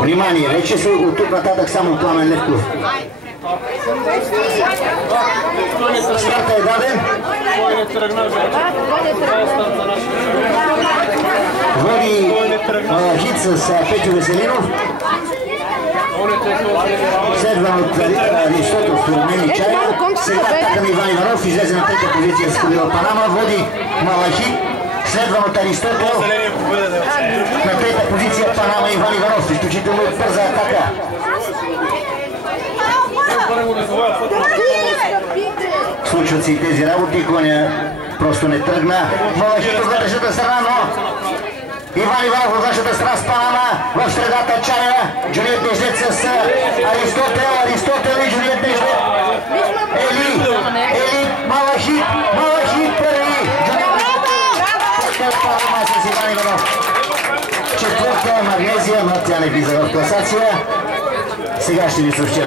Внимание, вече са от тук нататък само Пламен Левков. Старта е даден. Води хит с Петю Веселинов. Следва от Аристотел Филомени Чая. Сега атака на Иван Иванов. Излезе на трета позиция с Кобила Панама. Води Малахит. Следва от Аристотел. На трета позиция Панама Иван Иванов. Изключително бърза атака. Случват се и тези работи. Коня просто не тръгна. Малахит от вътрешната страна, но Иван Иванов от външната страна с Панама. В средата Чая. Джулиет Дежлет с Аристотел. Аристотел и Джулиет Дежлет. Ели, Малахит първи. Панама с Иван Иванов. Четвърта Магнезия, но тя не влиза в класация. Сега ще ви съобщя.